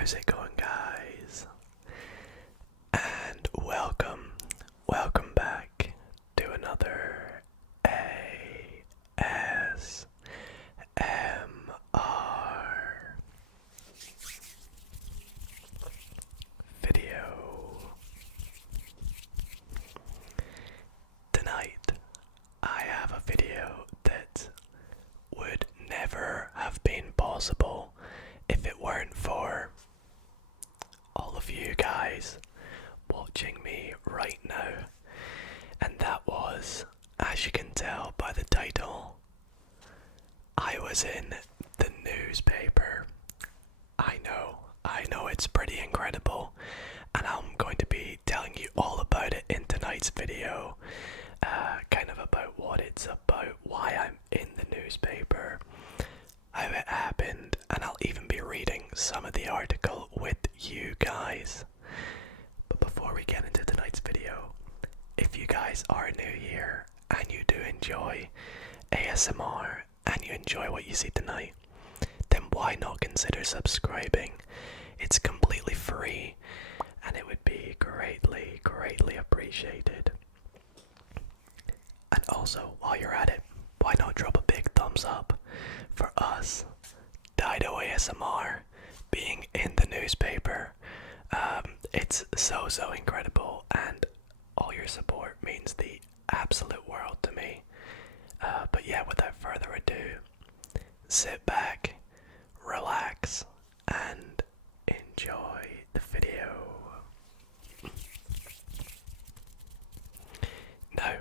How's it going, guys? And welcome back to another ASMR video. Tonight, I have a video that would never have been possible if it weren't for all of you guys watching me right now. And that was, as you can tell by the title, I was in the newspaper. I know it's pretty incredible, and I'm going to be telling you all about it in tonight's video. Kind of about what it's about, why I'm in the newspaper, how it happened, and I'll even be reading some of the article with you guys. But before we get into tonight's video, if you guys are new here and you do enjoy ASMR and you enjoy what you see tonight, then why not consider subscribing? It's completely free and it would be greatly appreciated. And also, while you're at it, why not drop a big thumbs up for us, Dido ASMR, being in the newspaper. It's so incredible, and all your support means the absolute world to me. But yeah, without further ado, sit back, relax, and enjoy the video. Now,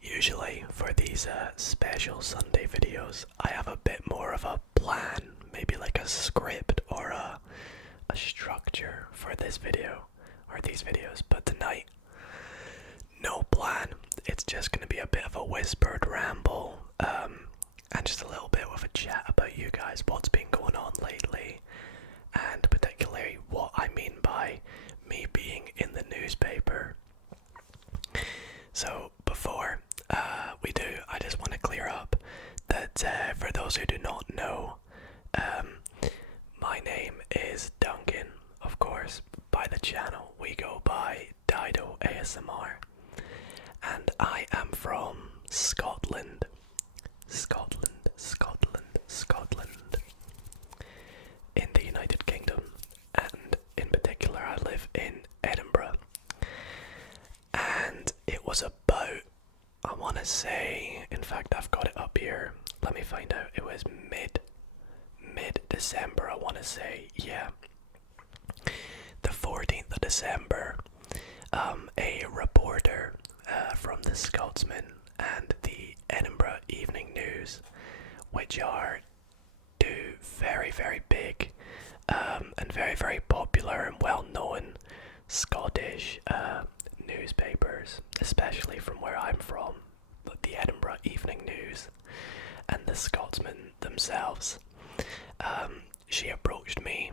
usually for these special Sunday videos, I have a bit more of a plan, maybe like a script or a structure for this video or these videos, but tonight, no plan. It's just going to be a bit of a whispered ramble, and just a little bit of a chat about you guys, what's been going on lately, and particularly what I mean by me being in the newspaper. So before we do, I just want to clear up that for those who do not know, my name is Duncan. Of course, by the channel we go by Dido ASMR, and I am from Scotland, in the United Kingdom, and in particular I live in Edinburgh. And it was about, I want to say, in fact I've got it up here, let me find out, it was mid-December, I want to say, yeah, the 14th of December, a reporter from the Scotsman and the Edinburgh Evening News, which are two very big and very popular and well-known Scottish newspapers, especially from where I'm from, the Edinburgh Evening News and the Scotsman themselves. She approached me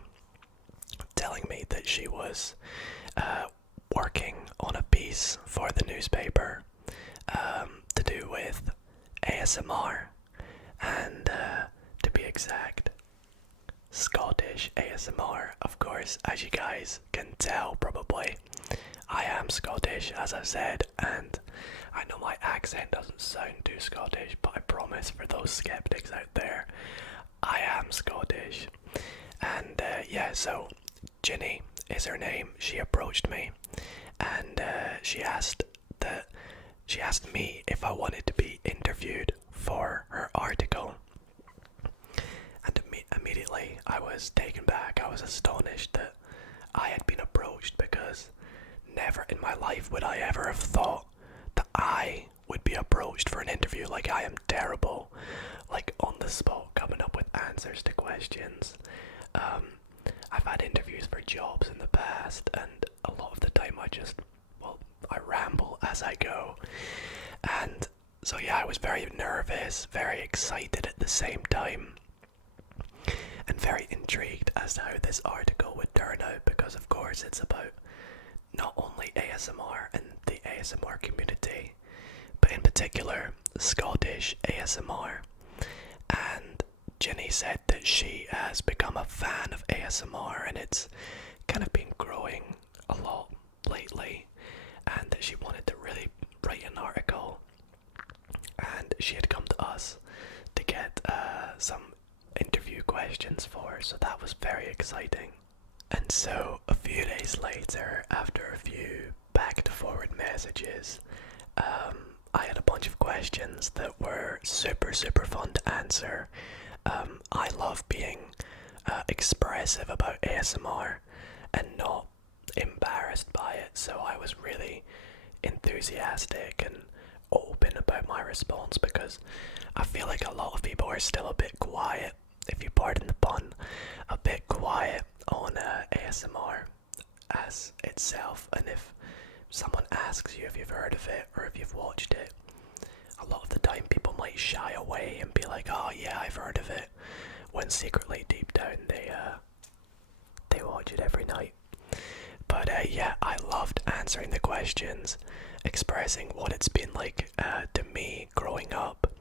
telling me that she was working on a piece for the newspaper to do with ASMR, and to be exact, Scottish ASMR. Of course, as you guys can tell probably, I am Scottish, as I've said, and I know my accent doesn't sound too Scottish, but I promise for those skeptics out there, I am Scottish. And yeah, so Ginny is her name. She approached me, and she asked me if I wanted to be interviewed for her article. And immediately I was taken back. I was astonished that I had been approached, because never in my life would I ever have thought that I would be approached for an interview. Like, I am terrible, like, on the spot, coming up with answers to questions. I've had interviews for jobs in the past, and a lot of the time I ramble as I go. And so yeah, I was very nervous, very excited at the same time, and very intrigued as to how this article would turn out, because of course it's about not only ASMR and the ASMR community, but in particular Scottish ASMR. And Ginny said that that she has become a fan of ASMR, and it's kind of been growing a lot lately, and that she wanted to really write an article, and she had come to us to get some interview questions for her, so that was very exciting. And so a few days later, after a few back to forward messages, I had a bunch of questions that were super fun to answer. I love being expressive about ASMR and not embarrassed by it, so I was really enthusiastic and open about my response, because I feel like a lot of people are still a bit quiet, if you pardon the pun, a bit quiet on ASMR as itself. And if someone asks you if you've heard of it or if you've watched it, a lot of the time people might shy away and be like, oh yeah, I've heard of it, when secretly deep down they watch it every night. But yeah, I loved answering the questions, expressing what it's been like to me growing up,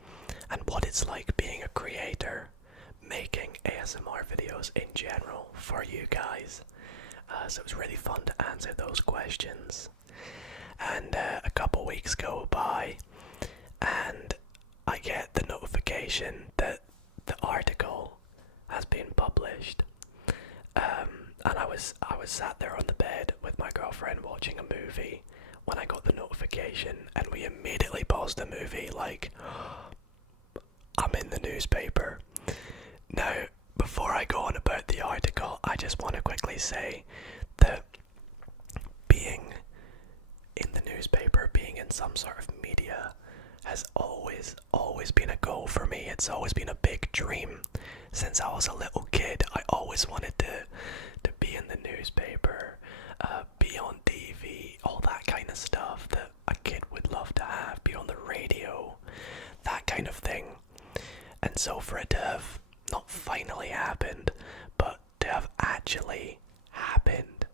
and what it's like being a creator, making ASMR videos in general for you guys. So it was really fun to answer those questions. And a couple weeks go by, and I get the notification that the article has been published. And I was sat there on the bed with my girlfriend watching a movie when I got the notification, and we immediately paused the movie like, I'm in the newspaper. Now, before I go on about the article, I just want to quickly say that being in the newspaper, being in some sort of media, has always been a goal for me. It's always been a big dream. Since I was a little kid, I always wanted to be in the newspaper, be on TV, all that kind of stuff that a kid would love to have, be on the radio, that kind of thing. And so for it to have not finally happened, but to have actually happened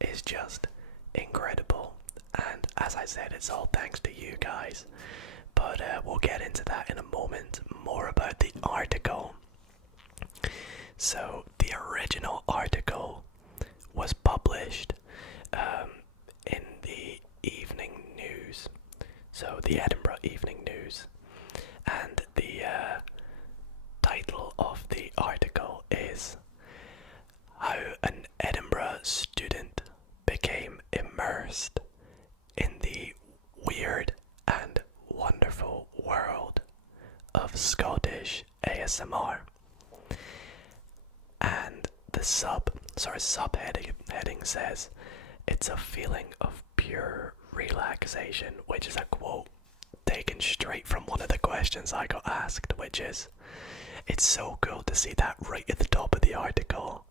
is just incredible. And as I said, it's all thanks to you guys. But we'll get into that in a moment, more about the article. So the original article was published in the Evening News, so the Edinburgh Evening News, and the title of the article is How an Edinburgh Student Became Immersed in the Weird and Wonderful World of Scottish ASMR. And the subheading says, it's a feeling of pure relaxation, which is a quote taken straight from one of the questions I got asked, which is, it's so cool to see that right at the top of the article.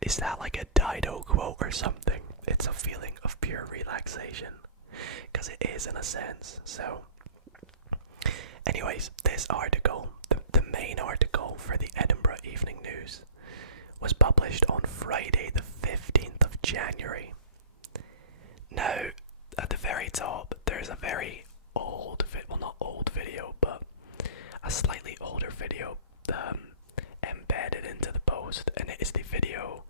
Is that like a Dido quote or something? It's a feeling of pure relaxation, because it is in a sense. So anyways, this article, the main article for the Edinburgh Evening News, was published on Friday the 15th of January. Now, at the very top, there's a very old, well not old video, but a slightly older video embedded into the post, and it is the video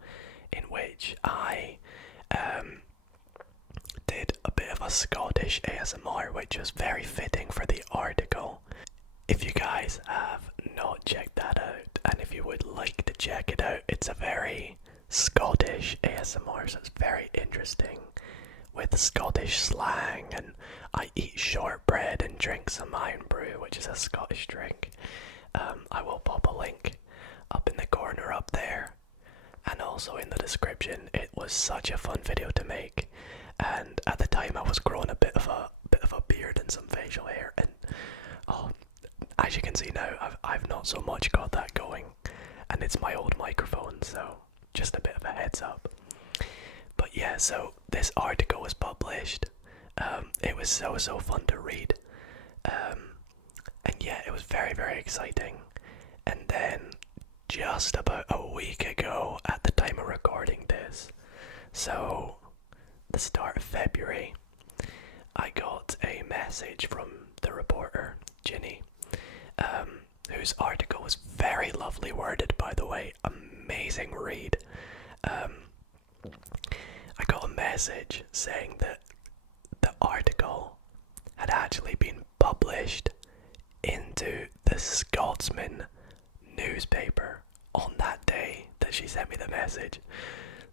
in which I did a bit of a Scottish ASMR, which was very fitting for the article. If you guys have not checked that out, and if you would like to check it out, it's a very Scottish ASMR, so it's very interesting with Scottish slang, and I eat shortbread and drink some iron brew, which is a Scottish drink. I will pop a link up in the corner up there, and also in the description. It was such a fun video to make, and at the time I was growing a bit of a beard and some facial hair, and as you can see now, I've not so much got that going, and it's my old microphone, so just a bit of a heads up. But yeah, so this article was published. It was so fun to read, and yeah, it was very exciting. And then just about a week ago, at the time of recording this, so the start of February, I got a message from the reporter Ginny, whose article was very lovely worded, by the way. Amazing read. I got a message saying that the article had actually been published into the Scotsman newspaper on that day that she sent me the message.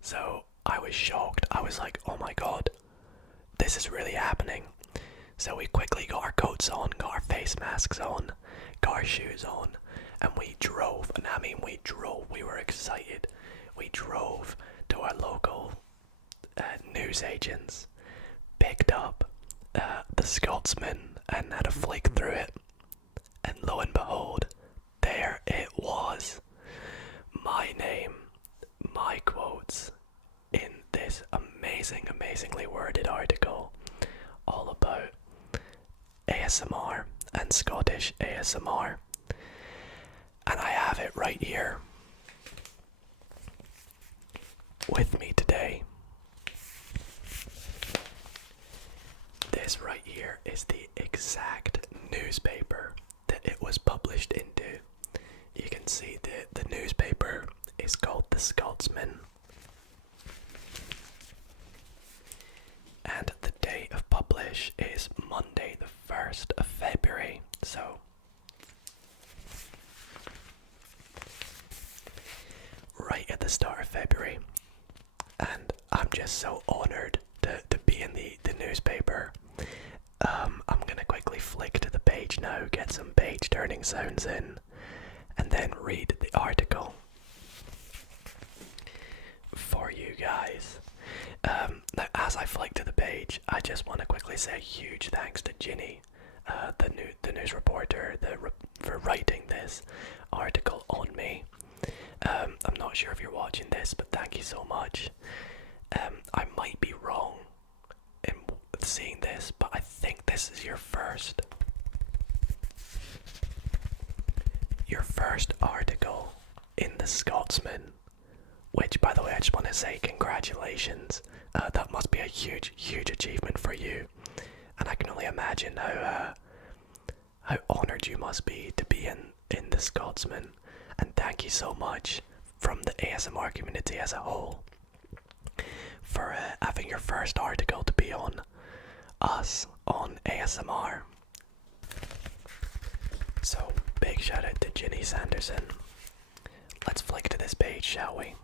So I was shocked. I was like, oh my god, this is really happening. So we quickly got our coats on, got our face masks on, got our shoes on, and we drove. And I mean, we were excited. We drove to our local news agents, picked up the Scotsman and had a flick through it. And lo and behold, there it was. My name, my quotes in this amazingly worded article all about ASMR and Scottish ASMR. And I have it right here with me today. This right here is the exact newspaper that it was published into. You can see the newspaper is called The Scotsman. And the date of publish is Monday the 1st of February. So right at the start of February. And I'm just so honoured to be in the newspaper. I'm gonna quickly flick to the page now, get some page turning sounds in, and then read the article for you guys. Now, as I flick to the page, I just want to quickly say a huge thanks to Ginny, the news reporter, for writing this article on me. I'm not sure if you're watching this, but thank you so much. I might be wrong in seeing this, but I think this is your first article in the Scotsman, which, by the way, I just want to say congratulations. That must be a huge achievement for you, and I can only imagine how honoured you must be to be in the Scotsman. And thank you so much from the ASMR community as a whole for having your first article to be on us on ASMR. So big shout out to Ginny Sanderson. Let's flick to this page, shall we?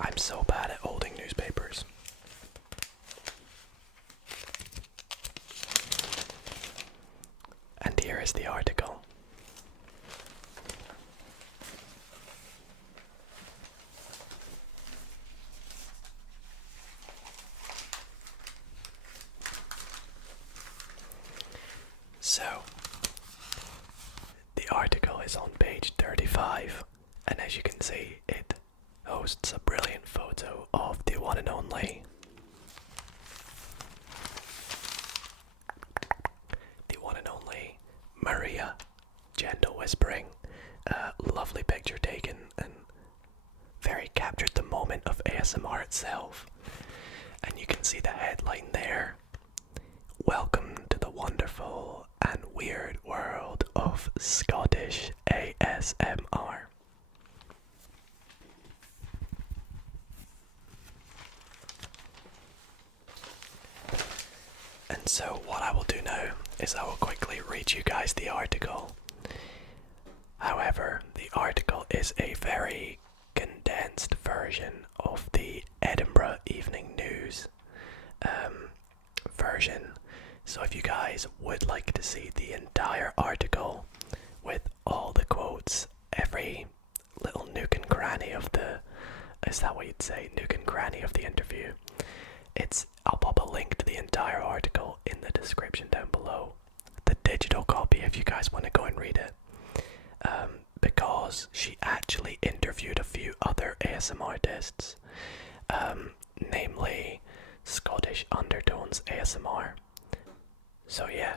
I'm so bad at holding newspapers. And here is the article. So, the article is on page 35, and as you can see, it hosts a brilliant photo of the one and only Maria, gentle whispering. Lovely picture taken and very captured the moment of ASMR itself. And you can see the headline there. Welcome to the wonderful and weird world of Scottish ASMR. And so what I will do now is I will quickly read you guys the article. However, the article is a very condensed version of the Edinburgh Evening News version. So if you guys would like to see the entire article with all the quotes, every little nook and cranny of the, is that what you'd say, nook and cranny of the interview, I'll pop a link to the entire article in the description down below. The digital copy if you guys want to go and read it. Because she actually interviewed a few other ASMR artists, namely Scottish Undertones ASMR. So yeah,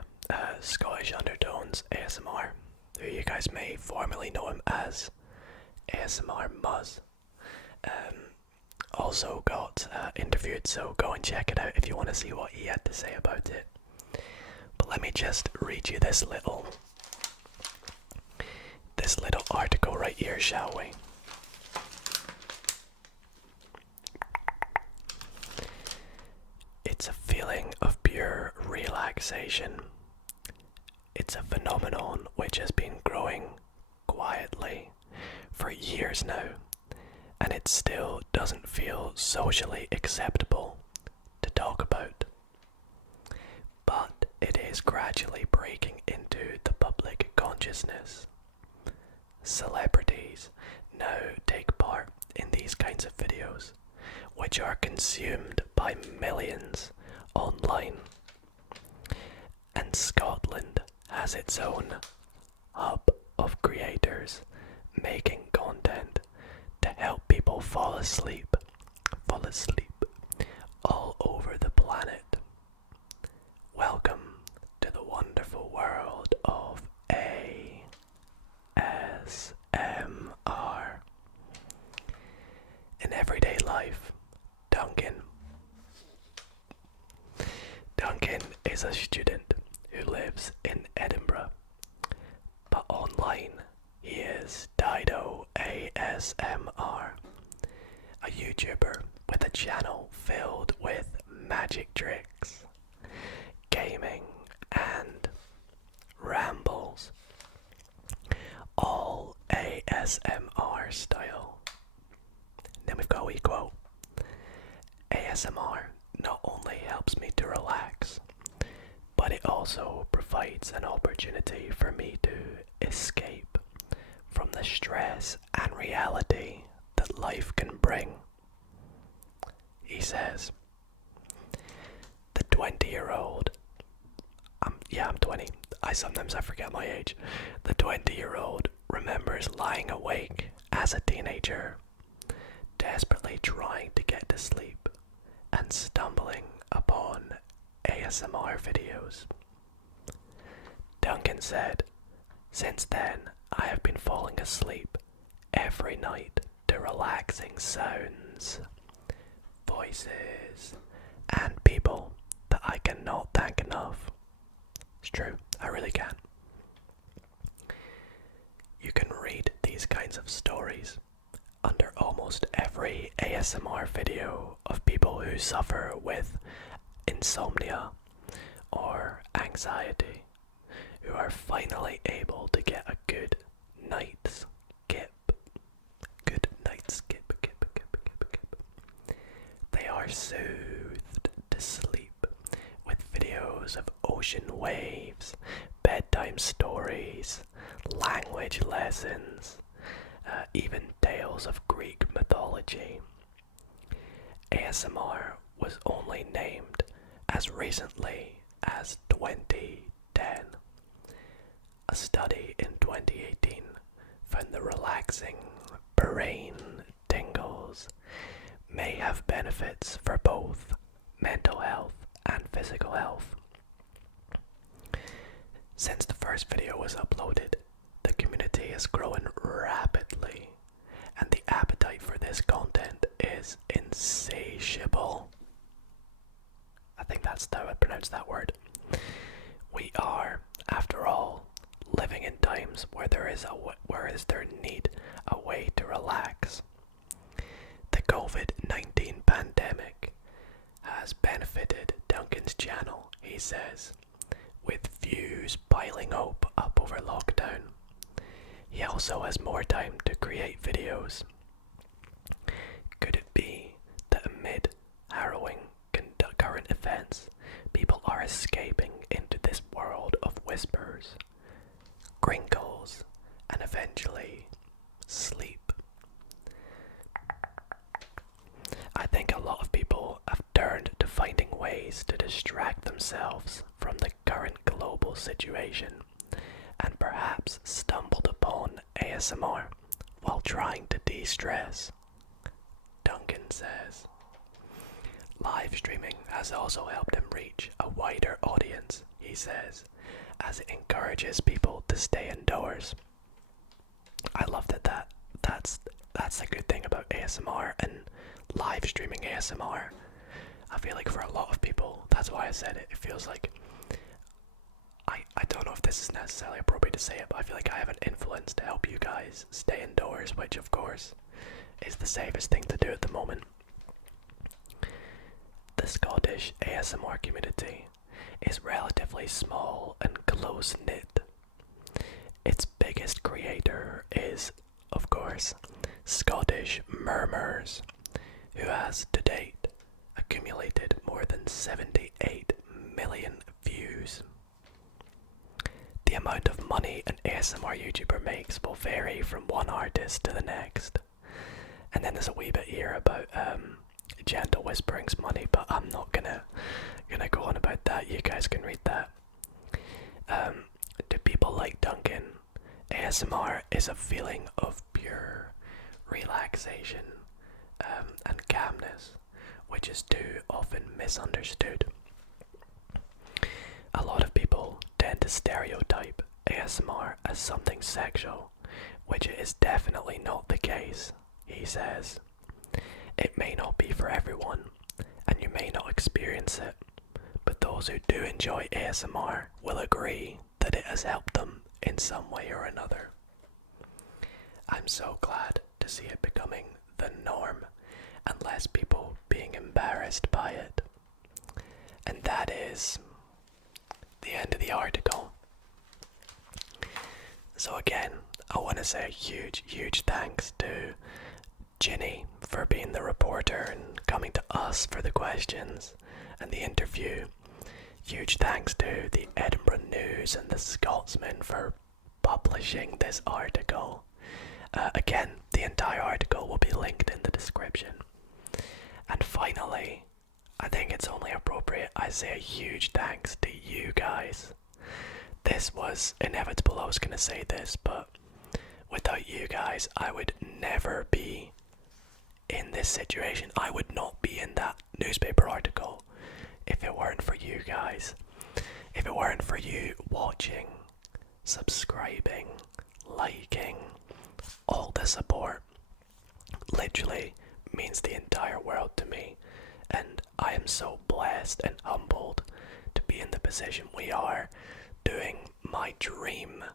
guys may formerly know him as ASMR Muzz. Also got interviewed, so go and check it out if you want to see what he had to say about it. But let me just read you this little article right here, shall we? It's a feeling of pure relaxation. It's a phenomenon which has been growing quietly for years now, and it still doesn't feel socially acceptable to talk about. But it is gradually breaking into the public consciousness. Celebrities now take part in these kinds of videos, which are consumed by millions online. And Scotland has its own hub of creators making content to help people fall asleep all over the planet. Welcome to the wonderful world of ASMR. In everyday life, Duncan is a student who lives in Edinburgh, but online he is Dido ASMR, a YouTuber with a channel filled with magic tricks, gaming and rambles, all ASMR style. Then we've got a wee quote. ASMR not only helps me to relax, but it also provides an opportunity for me to escape from the stress and reality that life can bring. He says, the 20-year-old, I'm 20, sometimes I forget my age. The 20-year-old remembers lying awake as a teenager, desperately trying to get to sleep and stumbling upon ASMR videos. Duncan said, since then I have been falling asleep every night to relaxing sounds, voices, and people that I cannot thank enough. It's true, I really can. You can read these kinds of stories under almost every ASMR video of people who suffer with insomnia or anxiety, who are finally able to get a good night's skip. They are soothed to sleep with videos of ocean waves, bedtime stories, language lessons, even tales of Greek mythology. ASMR was only named as recently as 2010. A study in 2018 found the relaxing brain tingles may have benefits for both mental health and physical health. Since the first video was uploaded, the community has grown rapidly, and the appetite for this content is insatiable. I think that's how I pronounce that word. We are, after all, living in times where there is need a way to relax. The COVID-19 pandemic has benefited Duncan's channel, he says, with views piling up over lockdown. He also has more time to create videos. Could it be that amid harrowing current events, people are escaping into this world of whispers, crinkles, and eventually sleep? I think a lot of people have turned to finding ways to distract themselves from the current global situation, and perhaps stumbled upon ASMR while trying to de-stress. Duncan says, live streaming has also helped him reach a wider audience, he says, as it encourages people to stay indoors. that's the good thing about ASMR and live streaming ASMR. I feel like for a lot of people, that's why I said it, it feels like, I don't know if this is necessarily appropriate to say it, but I feel like I have an influence to help you guys stay indoors, which of course is the safest thing to do at the moment. The Scottish ASMR community is relatively small and close-knit. Its biggest creator is, of course, Scottish Murmurs, who has to date accumulated more than 78 million views. The amount of money an ASMR YouTuber makes will vary from one artist to the next. And then there's a wee bit here about Gentle Whispering's money, but I'm not gonna go on about that. You guys can read that. To people like Duncan, ASMR is a feeling of pure relaxation and calmness, which is too often misunderstood. A lot of people tend to stereotype ASMR as something sexual, which is definitely not the case, he says. It may not be for everyone, and you may not experience it, but those who do enjoy ASMR will agree that it has helped them in some way or another. I'm so glad to see it becoming the norm and less people being embarrassed by it. And that is the end of the article. So again, I want to say a huge thanks to Ginny for being the reporter and coming to us for the questions and the interview. Huge thanks to the Edinburgh News and the Scotsman for publishing this article. Again, the entire article will be linked in the description. And finally, I think it's only appropriate I say a huge thanks to you guys. This was inevitable, I was going to say this, but without you guys, I would never be in this situation. I would not be in that newspaper article if it weren't for you guys. If it weren't for you watching, subscribing, liking, all the support literally means the entire world to me, and I am so blessed and humbled to be in the position we are, doing my dream,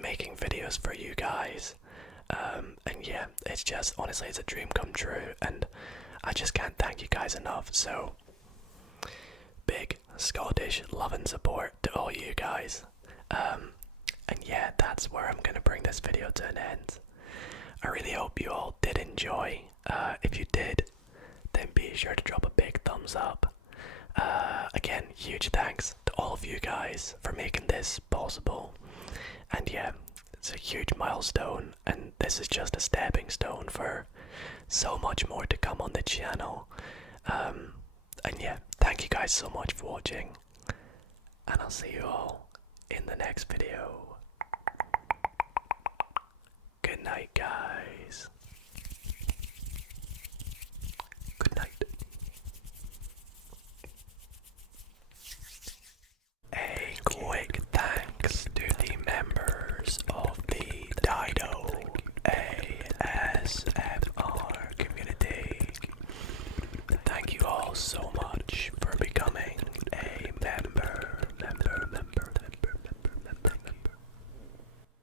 making videos for you guys. And yeah, it's just, honestly, it's a dream come true, and I just can't thank you guys enough. So big Scottish love and support to all you guys. And yeah, that's where I'm gonna bring this video to an end. I really hope you all did enjoy. If you did, then be sure to drop a big thumbs up. Again, huge thanks to all of you guys for making this possible. And yeah, it's a huge milestone, and this is just a stepping stone for so much more to come on the channel. And yeah, thank you guys so much for watching, and I'll see you all in the next video. Good night, guys. Good night. A quick thanks to the members of the Dido ASMR community. Thank you all so